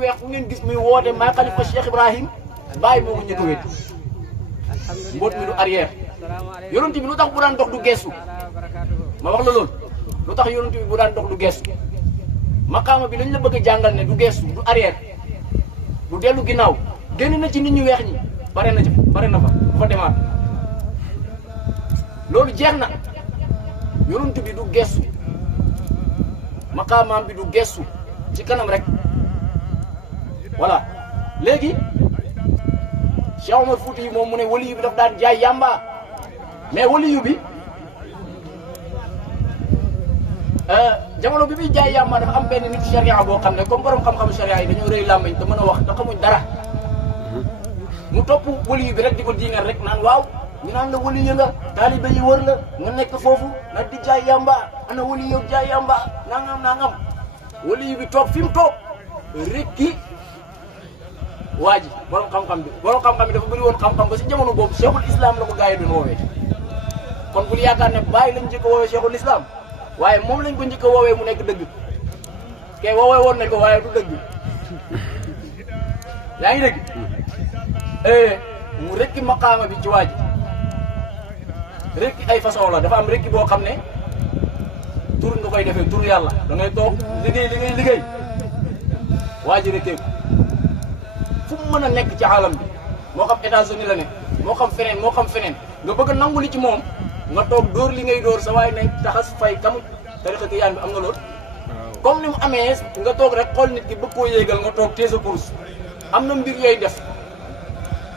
weex fu ngeen gis muy woote may xalifa Cheikh Ibrahim bàyyi moo ko njëkk a wéet mboot mi du arrière yonent bi lu tax bu daan dox du gestu ma wax la loolu lu tax yonent bi bu daan dox du gestu maqaama bi lañ la bëgg a jàngal ne du gestu du arrière du dellu ginnaaw génn na ci nit ñu weex ñi bare na fa bu fa demaat loolu jeex na yonent bi du gestu maqaamaam bi du gestu ci kanam rek voilà léegi Cheikh Omar Fouti yi moom mu ne waliyu bi daf daan jaay yàmba mais waliyu bi jamono bi muy jaay yàmba dafa am benn nit sharia boo xam ne comme borom xam-xam sharia yi dañoo rëy làmmiñ te mën a wax te xamuñ dara mu topp waliyu bi rek di ko diingal rek naan waaw ñu naan la waliyu nga taalibe yi wër la nga nekk foofu nag di jaay yàmba ana waliyu jaay yàmba nangam waliyu bi toog fi mu toog rekki waa ji borom xam-xam bi dafa bëri woon xam-xam ba si jamono boobu cheikhul islam la ko gars yi doon woowee kon bul yaakaar ne bàyyi lañ njëkk a woowee cheikhul islam waaye moom lañ ko njëkk a woowee mu nekk dëgg kay woowee woon nañ ko waaye du dëgg yaa ngi dégg mu rekki maqaama bi ci waa ji rekki ay façon la dafa am rekki boo xam ne tur nga koy defee tur yàlla da ngay toog liggéey waa ji rekkee ko fu mu mën a nekk ci alam bi moo xam États-Unis la ne moo xam feneen nga bëgg a nangu li ci moom nga toog dóor li ngay dóor sa waay ne taxas fay kamu tarixa tijaan bi am na lool comme ni mu amee nga toog rek xool nit ki bëgg koo yéegal nga toog tee sa course am na mbir yooyu def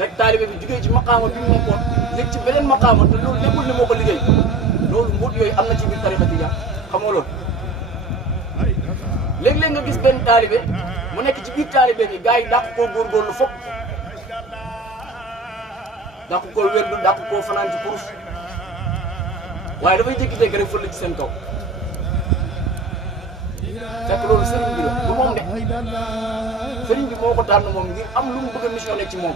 rek taalibe bi jugee ci maqaama bi mu nekkoon léegi ci beneen maqaama te loolu nekkul ne moo ko liggéey loolu mbóot yooyu am na ci biir tarixa tijaan xamoo loolu léeg-léeg nga gis benn taalibe mu nekk ci biir taalibe bi gars yi dàq koo góorgóorlu fop dàq koo wérdu dàq koo fanaan ci kurus waaye dafay jékki-jékki rek fële ci seen kaw fekk loolu sëriñ bi la du moom de sëriñ bi moo ko tànn moom ngir am lu mu bëgg a missionné ci moom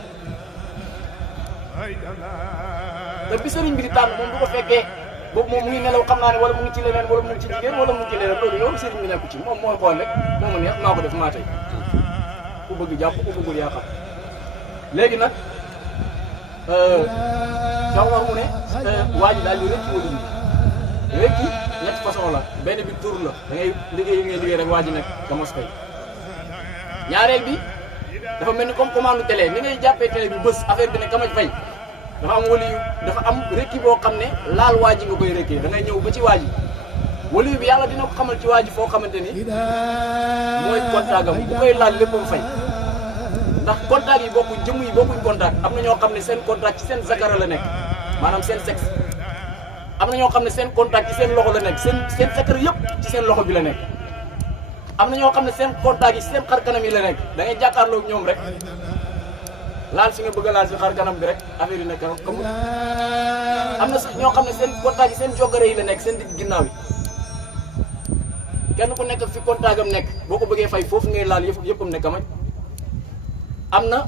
te bi sëriñ bi di tànn moom du ko fekkee boobu moom mu ngi nelaw xam naa ne wala mu ngi ci leneen wala mu ngi ci jigéen wala mu ngi ci leneen loolu yow sëriñ bi nekku ci moom mooy xool rek moo ma neex maa ko def maa tey ku bëgg jàpp ku bëggul yaa xam léegi nag Cheikh Omar mu ne waa ji daal di rëcc wala rëcc ñetti façon la benn bi tur la da ngay liggéey rek waa ji nekk damos koy ñaareel bi dafa mel ni comme commande télé ni ngay jàppee télé bi bés affaire bi ne kamaj fay dafa am waliyu dafa am rekki boo xam ne laal waa ji nga koy rekkee da ngay ñëw ba ci waa ji waliyu bi yàlla dina ko xamal ci waa ji foo xamante ni mooy contact am bu koy laal léppam fay ndax contact yi bokkuñ jëmm yi bokkuñ contact am na ñoo xam ne seen contact ci seen zakara la nekk maanaam seen sexe am na ñoo xam ne seen contact ci seen loxo la nekk seen zakara yëpp ci seen loxo bi la nekk am na ñoo xam ne seen contact yi seen xar kanam yi la nekk da ngay jàkkaarloog ñoom rek laal si nga bëgg a laal si xar kanam bi rek affaire yi nekk comme am na sax ñoo xam ne seen contact yi seen jogare yi la nekk seen digg ginnaaw yi kenn ku nekk fi contact am nekk boo ko bëggee fay foofu ngay laal yëppam nekk amaj am na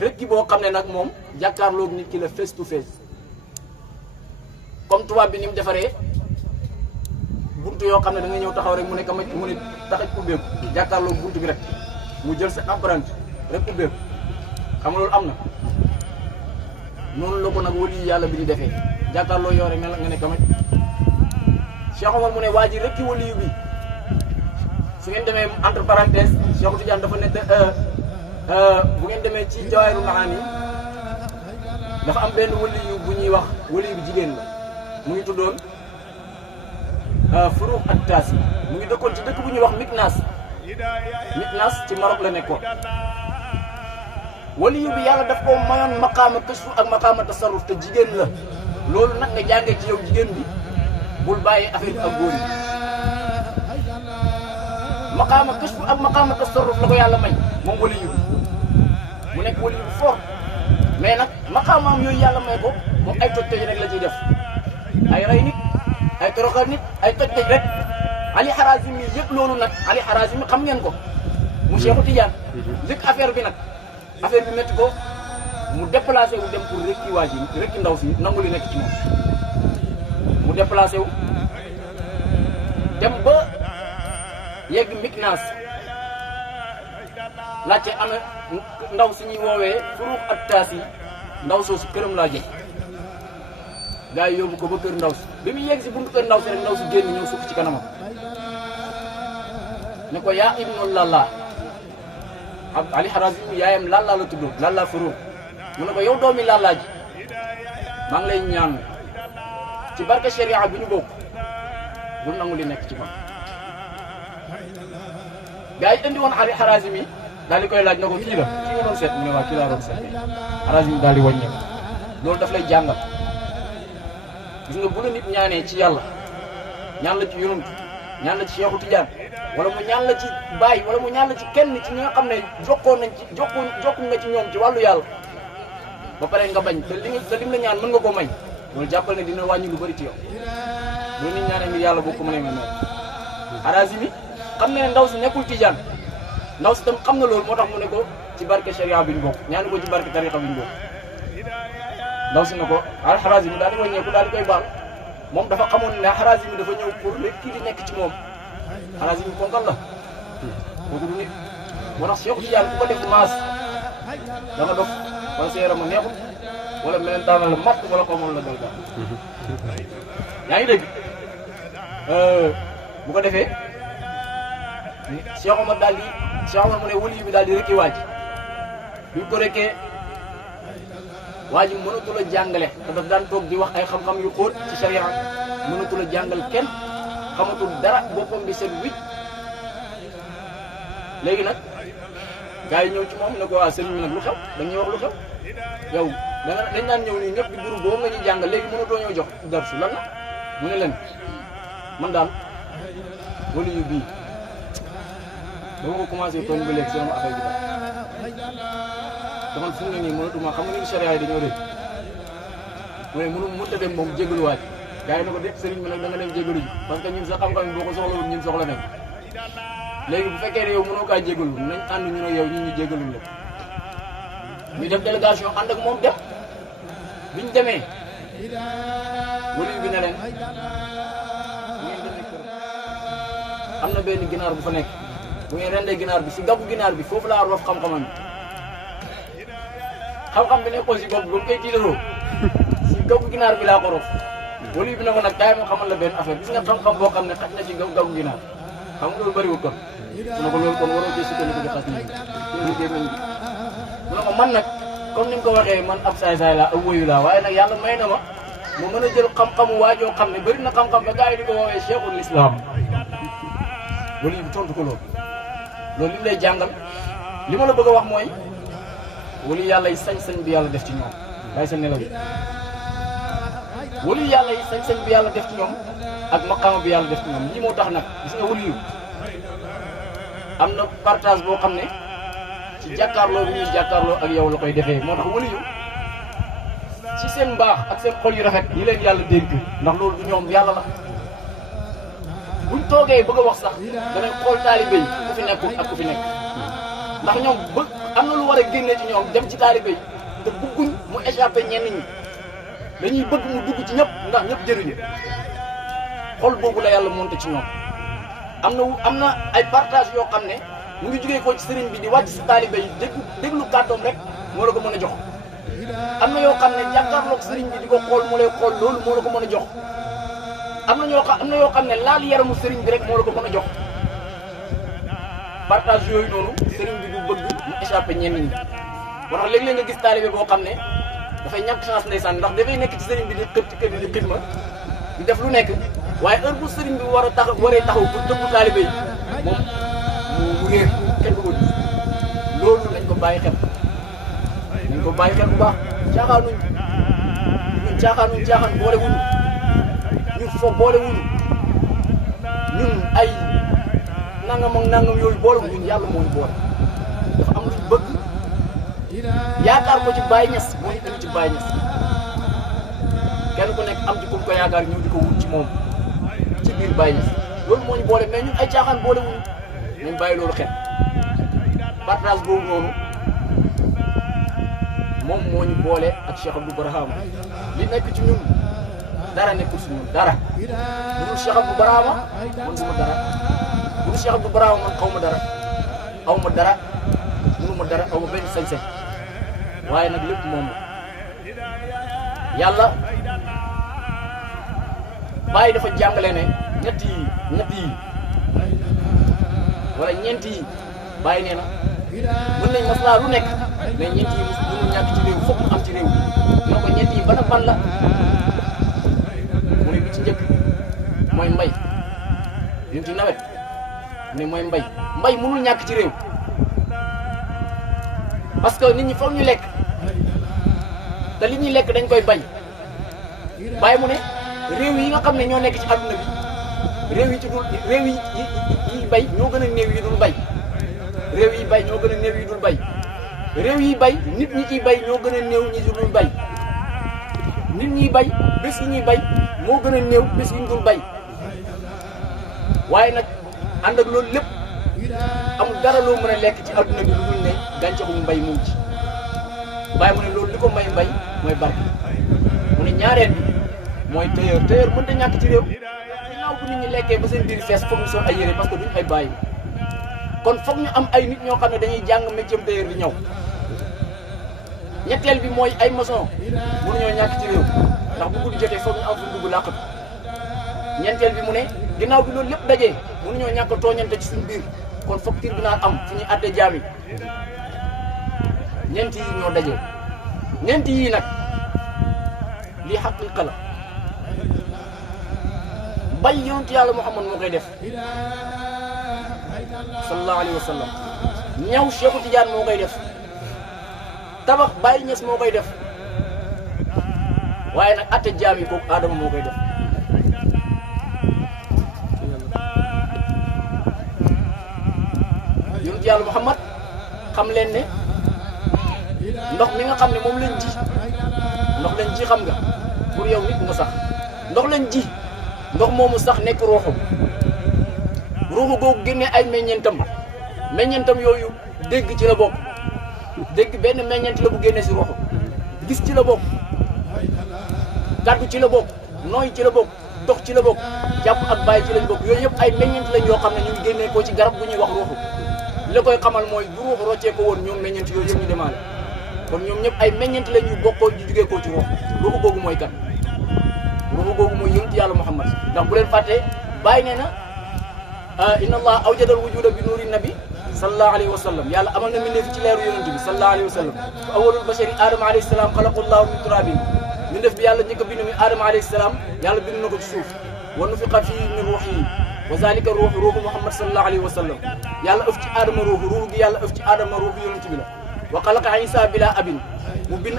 rek gi boo xam ne nag moom jàkkaarloog nit ki la face to face comme tubaab bi ni mu defaree buntu yoo xam ne da nga ñëw taxaw rek mu ne kamaj mu ne taxaj ubbeeku jàkkaarloog buntu bi rek mu jël sa empreinte rek ubbeeku xam nga loolu am na noonu la ko nag wali yàlla bi di defee jàkkaarloo yoo rek nga ne kamaj Cheikh Omar mu ne waa ji rek ki wali bi su ngeen demee entre parenthèse Cheikh Tidiane dafa nekk bu ngeen demee ci Jawaahiru Maani dafa am benn waliyu bu ñuy wax waliyu bi jigéen la mu ngi tuddoon Furuux at-Taasi mu ngi dëkkoon ci dëkk bu ñuy wax Miknaas ci Maroc la nekkoon waliyu bi yàlla daf ko mayoon maqaama kasfu ak maqaama tasarruf te jigéen la loolu nag nga jàngee ci yow jigéen bi bul bàyyi affaire bi ak góor yi maqaama kasfu ak maqaama tasarruf la ko yàlla may moom waliyu mu nekk waliyu bu fort mais nag maqaamaam yooyu yàlla may ko moom ay toj-toj rek la ciy def ay rey nit ay toroxal nit ay toj-toj rek Ali Harazim mi yëpp loolu nag Ali Harazim mi xam ngeen ko mu Cheikh Tidiane njëkk affaire bi nag affaire bi métti ko mu déplacé wu dem pour rekki waa ji rekki ndaw si nangu li nekk ci moom mu déplacé wu dem ba yegg Miknaas laajte ana ndaw suñuy woowee Furuux at-Taasi ndaw soosu këram laa jël gaa yi yóbbu ko ba kër ndaw si bi mu yegg si buntu kër ndaw si rek ndaw si génn ñëw sukk ci kanamam ne ko yaa ibnu Lalla Ali Harazim yaayam Lalla la tudd Lalla Furuux mu ne ko yow doomi Lalla ji maa ngi lay ñaan ci barke sharia bi ñu bokk bul nangu li nekk ci man gaa yi indi woon Ali Harazim yi daal di koy laaj na ko kii la kii nga doon seet mu ne waa kii laa doon seet Harazim daal di wàññeeku loolu daf lay jàngal gis nga bu la nit ñaanee ci yàlla ñaan la ci yonent ñaan la ci Cheikhu Tidiane wala mu ñaan la ci Baye wala mu ñaan la ci kenn ci ñi nga xam ne jokkoon nañ ci jokku nga ci ñoom ci wàllu yàlla ba pare nga bañ te lim la ñaan mën nga koo may loolu jàppal ne dina wàññi lu bëri ci yow bu nit ñaanee ngir yàlla boo ko mënee may Harazim xam ne ndaw si nekkul Tidiane ndaw si tam xam na loolu moo tax mu ne ko ci barke sharia bi ñu bokk ñaan ko ci barke tariqa bi ñu bokk ndaw si na ko Harazim daal di wàññeeku daal di koy baal moom dafa xamoon ne Harazim dafa ñëw pour léegi kii di nekk ci moom Harazim ponkal la kooku du nit moo tax Cheikh Tidiane ku ko def maas da nga dof wala sa yaram a neexul wala meneen taana la matt wala xamoon la dal daal yaa ngi dégg bu ko defee Cheikh Omar daal di Cheikh Omar mu ne wali bi daal di rekki waaj bi ko rekkee waa ji mënatul a jàngale te daf daan toog di wax ay xam-xam yu xóot ci sharia mënatul a jàngal kenn xamatul dara boppam bi seen wicc léegi nag gars yi ñëw ci moom ne ko waa sëriñ bi nag lu xew dañuy wax lu xew yow dañ daan ñëw nii ñëpp di groupe boobu nga ñuy jàngal léegi mënatoo ñëw jox darsu lan la mu ne leen man daal wali yu bii ba ma ko commencé tooñ ba léegi sama affaire bi daal daman fu mu ne nii mënatuma xam nga ni sharia yi dañoo rëy mooy mënut a dem moom jégaluwaat gars yi na ko de sëriñ bi nag da nga dem jégalu ji parce que ñun sa xam-xam boo ko soxlawul ñun soxla nañ léegi bu fekkee ne yow mënoo kaa jégalu nañ ànd ñu ne yow ñun ñu jégalul la ñu def délégation ànd ak moom dem biñ demee wali bi ne leen am na benn ginaar bu fa nekk bu ngeen rendee ginaar bi si gabu ginaar bi foofu laa roof xam-xamam xam-xam bi nekkoon si bopp ba mu koy tiitaroo si gabu ginaar bi laa ko roof wali bi ne ko nag kaay ma xamal la benn affaire gis nga xam-xam boo xam ne xaj na si gabu ginaar xam nga loolu bëriwul kon mu ne ko loolu kon waroo ci sukkandiku di xas nit ñi mu ne ko man nag comme ni nga ko waxee man ab saay-saay laa ab woyu laa waaye nag yàlla may na ma mu mën a jël xam-xamu waajoo xam ne bëri na xam-xam ba gars yi di ko woowee cheikhul islam wali bi tontu ko loolu li mu lay jàngal li ma la bëgg a wax mooy wali yàlla yi sañ-sañ bi yàlla def ci ñoom bàyyi sa nelaw yi wali yàlla yi sañ-sañ bi yàlla def ci ñoom ak maqaama bi yàlla def ci ñoom lii moo tax nag gis nga wali yu am na partage boo xam ne ci jàkkaarloo bi ñuy jàkkaarloo ak yow la koy defee moo tax wali yu ci seen mbaax ak seen xol yu rafet yi leen yàlla dénk ndax loolu du ñoom yàlla la buñ toogee bëgg a wax sax danañ xool taalibe yi ku fi nekkul ak ku fi nekk ndax ñoom bëgg am na lu war a génnee ci ñoom dem ci taalibe yi te bëgguñ mu échappé ñenn ñi dañuy bëgg mu dugg ci ñëpp ndax ñëpp jëriñu xol boobu la yàlla monté ci ñoom am na ay partage yoo xam ne mu ngi jógee ko ci sëriñ bi di wàcc si taalibe yi déglu kàddoom rek moo la ko mën a jox am na yoo xam ne jàkkaarloog sëriñ bi di ko xool mu lay xool loolu moo la ko mën a jox am na yoo xam ne laal yaramu sëriñ bi rek moo la ko mën a jox partage yooyu noonu sëriñ bi du bëgg mu échappé ñenn ñi moo tax léeg-léeg nga gis taalibe boo xam ne dafay ñàkk chance ndeysaan ndax dafay nekk ci sëriñ bi di xët ci kër di xidma di def lu nekk waaye heure bu sëriñ bi waree taxaw pour tëbbu taalibe yi moom mu réer kenn du ko gis loolu nañ ko bàyyi xel bu baax caaxaanuñ ñun caaxaan boole wuñu ñun fo boole wuñu ñun ay nangam ak nangam yooyu boole wuñu yàlla moo ñu boole dafa am luñ bëgg yaakaar ko ci Baye Niass moo ñu indi ci Baye Niass kenn ku nekk am ci ku ko yaakaar ñëw di ko wut ci moom ci biir Baye Niass loolu moo ñu boole mais ñun ay caaxaan boole wuñu nañ bàyyi loolu xel partage boobu noonu moom moo ñu boole ak Cheikh Abdou Barham li nekk ci ñun dara nekkul si ñun dara bu dul Cheikh Abdou Barama man suma dara bu dul Cheikh Abdou Barama man xaw ma dara aw ma dara mënu ma dara aw ma benn sañ-sañ waaye nag lépp moom yàlla bàyyi dafa jàngale ne ñett yi wala ñeent yi bàyyi nee na mën nañ maslaa lu nekk mais ñeent yi mënul ñàkk ci réew foog mu am ci réew ñoo ko ñeent yi ban ak ban la mu ne bi ci njëkk mooy mbay ñu ci nawet mu ne mooy mbay mënul ñàkk ci réew parce que nit ñi foog ñu lekk te li ñuy lekk dañ koy bay bàyyi mu ne réew yi nga xam ne ñoo nekk ci adduna bi réew yi bay ñoo gën a néew yi dul bay réew yi bay ñoo gën a néew yi dul bay réew yi bay nit ñi ciy bay ñoo gën a néew ñi dul bay nit ñi bay bés yi ñuy bay moo gën a néew bés yi ñu dul bay waaye nag ànd ak loolu lépp amul dara loo mën a lekk ci adduna bi lu dul ne gàncaxu mbay mu ci bàyyi mu ne loolu li ko may mbay mooy barke mu ne ñaareel bi mooy tailleur mënta ñàkk ci réew ginnaaw bu nit ñi lekkee ba seen biir fees foog ñu sol ay yére parce que duñ ay bàyyi kon foog ñu am ay nit ñoo xam ne dañuy jàng métier tailleur di ñëw ñetteel bi mooy ay maçon mënuñoo ñàkk ci réew ndax bu guddi jotee foog ñu am fu dugg làqatu ñeenteel bi mu ne ginnaaw bi loolu lépp dajee mënuñoo ñàkk tooñante ci suñu biir kon foog tribunal am fu ñuy àtte jaam yi ñeent yi ñoo dajee ñeent yii nag lii xaqiqa la bay yonentu yàlla Muhammad moo koy def sallallahu alayhi wa sallam ñaw Cheikhu Tidiane moo koy def tabax Baye Niass moo koy def waaye nag atte jaam yi kooku Adama moo koy def yonentu yàlla Muhammad xam leen ne ndox mi nga xam ne moom lañ ji xam nga pour yow nit nga sax ndox lañ ji ndox moomu sax nekk ruuxu googu génne ay meññeentam yooyu dégg ci la bokk dégg benn meññeent la bu génne si ruuxu gis ci la bokk gàddu ci la bokk nooy ci la bokk dox ci la bokk jàpp ak bàyyi ci lañ bokk yooyu yëpp ay meññeent lañ yoo xam ne ñu ngi génnee ko ci garab bu ñuy wax ruuxu li la koy xamal mooy bu ruuxu roccee ko woon ñoom meññeent yooyu yëpp ñu demaale kon ñoom ñëpp ay meññeent la ñuy bokkoo di jugee koo ci ruuxu googu mooy kat ruuxu googu mooy yonent yàlla Muhammad ndax bu leen fàttee bàyyi nee na inna allah awjadal wujuda bi nuuri nabi sallallahu alayhi wa sallam yàlla amal na mbindeef ci leeru yonent bi sallallahu alayhi wa sallam awwalul bashari aadama alayhi salaam xalaqallahu min turabin mbindeef bi yàlla njëkk a bind mi aadama alayhi salaam yàlla bind na ko ci suuf wa nufiqa fii min ruuhihi wa zalika ruuhu Muhammad sallallahu alayhi wa sallam yàlla ëf ci aadama ruuhu gi yàlla ëf ci aadama ruuhu yonent bi la wa xalaqa isa bila abin mu bind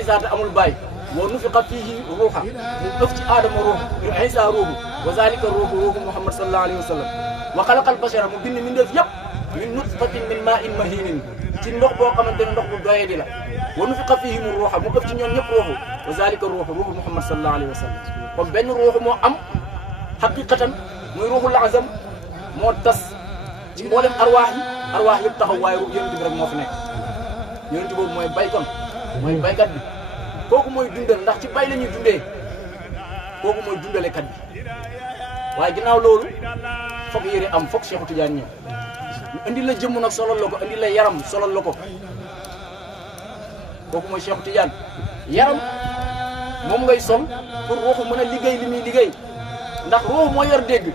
isa te amul baay wa nufiqa fihi ruuha mu ëf ci aadama ruuhu isa ruuhu wa zalika ruuhu Muhammad sallallahu alayhi wa sallam wa xalaqa al bashara mu bind mbindeef yëpp min nutfatin min ma'in mahinin ci ndox boo xamante ne ndox bu doyee di la wa nufiqa fihi mu ruuha mu ëf ci ñoom ñëpp ruuhu wa zalika ruuhu Muhammad sallallahu alayhi wa sallam kon benn ruuhu moo am xaqiqatan muy ruuxul azam moo tas ci mboolem arwaax yëpp taxaw waaye yonent bi rek moo fi nekk yonent boobu mooy baykat mooy baykat bi kooku mooy dundal ndax ci bay la ñuy dundee kooku mooy dundalekat bi waaye ginnaaw loolu foog yére am foog Cheikhu Tidiane ñëw ñu indi la jëmm nag solal la ko indi la yaram solal la ko kooku mooy Cheikhu Tidiane yaram moom ngay sol pour ruuxu mën a liggéey li muy liggéey ndax ruuxu moo yor dégg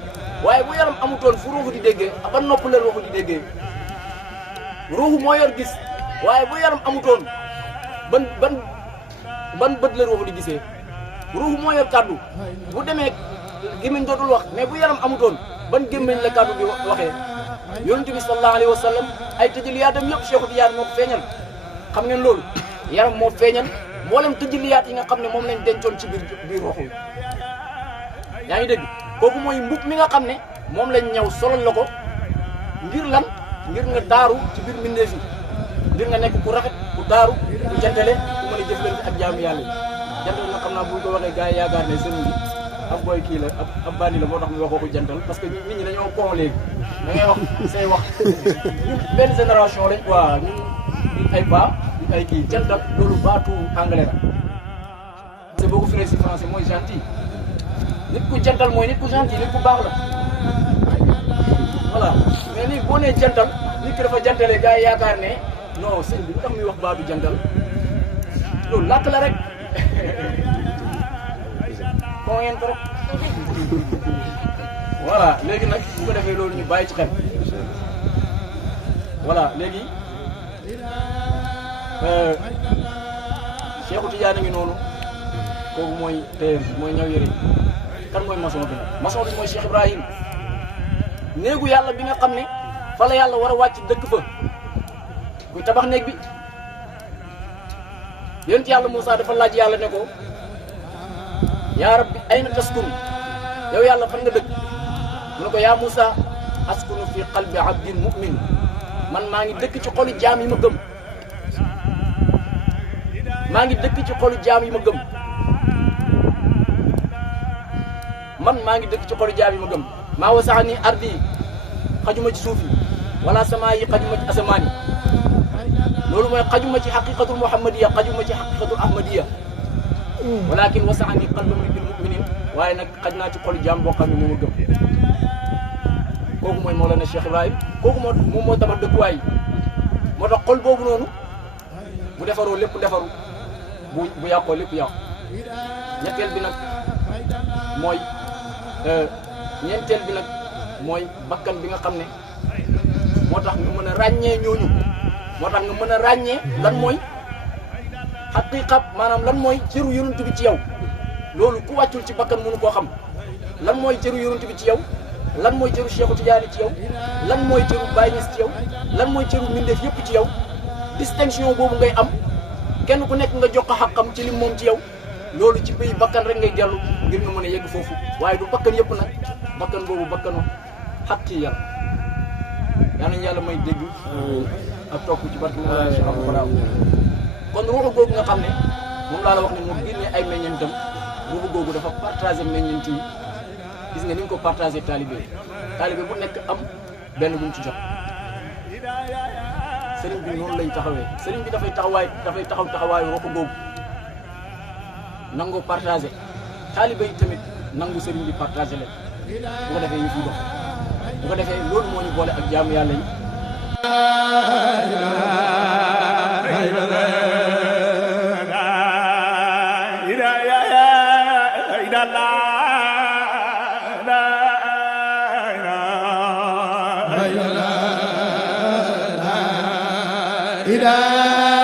waaye bu yaram amutoon fu ruuxu di déggee ba nopp la ruuxu di déggee ruuxu moo yor gis waaye bu yaram amutoon ban bët la ruuxu di gisee ruuxu moo yor kàddu bu demee gémmiñ dootul wax mais bu yaram amutoon ban gémmiñ la kàddu bi waxee yonent bi sallallahu alayhi wa sallam ay tëjëliyaatam yëpp Cheikhu Tidiane moo ko feeñal xam ngeen loolu yaram moo feeñal mboolem tëjëliyaat yi nga xam ne moom lañ dencoon ci biir ruuxu yaa ngi dégg kooku mooy mbub mi nga xam ne moom lañ ñëw solal la ko ngir lan ngir nga taaru ci biir mbindeef yi ngir nga nekk ku rafet ku taaru ku jantale ku mën a jëflante ak jaamu yàlla yi jantal nag xam naa bu ñu ko waxee gars yi yaakaar ne sëriñ bi ab booy kii la ab bandi la moo tax ñu waxoo ko jantal parce que nit ñi dañoo kon léegi da ngay wax say wax ñun benn génération lañ quoi ñun ay ba ñun ay kii jantal loolu baatu anglais la c'est boo ko firee si français mooy gentil nit ku jantal mooy nit ku gentil nit ku baax la voilà mais léegi boo nee jantal nit ki dafa jantalee gars yi yaakaar ne non sëñ bi lu tax muy wax baatu jantal loolu làkk la rek koo ngeen trop voilà léegi nag bu ko defee loolu ñu bàyyi ci xel voilà léegi Cheikhu Tidiane a ngi noonu kooku mooy tailleur bi mooy ñaw yëre kan mooy maçon bi nag maçon bi mooy Cheikh Ibrahim néegu yàlla bi nga xam ne fa la yàlla war a wàcc dëkk fa kuy tabax néeg bi yonent yàlla Moussa dafa laaj yàlla ne ko yaa rabbi ayna taskun yow yàlla fan nga dëkk mu ne ko yaa Moussa askunu fi qalbi abdin mu'min man maa ngi dëkk ci xolu jaam yi ma gëm maa ngi dëkk ci xolu jaam yi ma gëm man maa ngi dëkk ci xolu jaam yi ma gëm maa wasaxani ardi xajuma ci suuf yi wala samaa yi xajuma ci asamaan yi loolu mooy xajuma ci xaqiqatul muhammadiya xajuma ci xaqiqatul ahmadiya walakin wasaxani qalbi bil muminin waaye nag xaj naa ci xolu jaam boo xam ne moo ma gëm kooku mooy Mawlana Cheikh Ibrahim kooku moom moo tabax dëkkuwaay moo tax xol boobu noonu bu defaroo lépp defaru bu yàqoo lépp yàqu ñetteel bi nag mooy ñeenteel bi nag mooy bakkan bi nga xam ne moo tax nga mën a ràññee ñooñu moo tax nga mën a ràññee lan mooy xaqiqa maanaam lan mooy cëru yonent bi ci yow loolu ku wàccul ci bakkan mënu koo xam lan mooy cëru yonent bi ci yow lan mooy cëru Cheikhu Tidiane ci yow lan mooy cëru Baye Niass ci yow lan mooy cëru mbindeef yëpp ci yow distinction boobu ngay am kenn ku nekk nga jox ko xaqam ci lim moom ci yow loolu ci pays bakkan rek ngay dellu ngir nga mën a yegg foofu waaye du bakkan yëpp nag bakkan boobu bakkanu xaqi yàlla yaa nañu yàlla may dégg ak topp ci barke Mawlana Cheikh Abdou Fara kon ruuxu googu nga xam ne moom laa la wax ne moo génnee ay meññeentam ruuxu googu dafa partagé meññeent yi gis nga ni nga ko partagé taalibe bu nekk am benn bu mu ci jot sëriñ bi noonu lay taxawee sëriñ bi dafay taxaw taxawaayu ruuxu googu nangoo partagé taalibe yi tamit nangu sëriñ bi partagé leen bu ko defee ñu fiy dox bu ko defee loolu moo ñu boole ak jaamu yàlla yi ila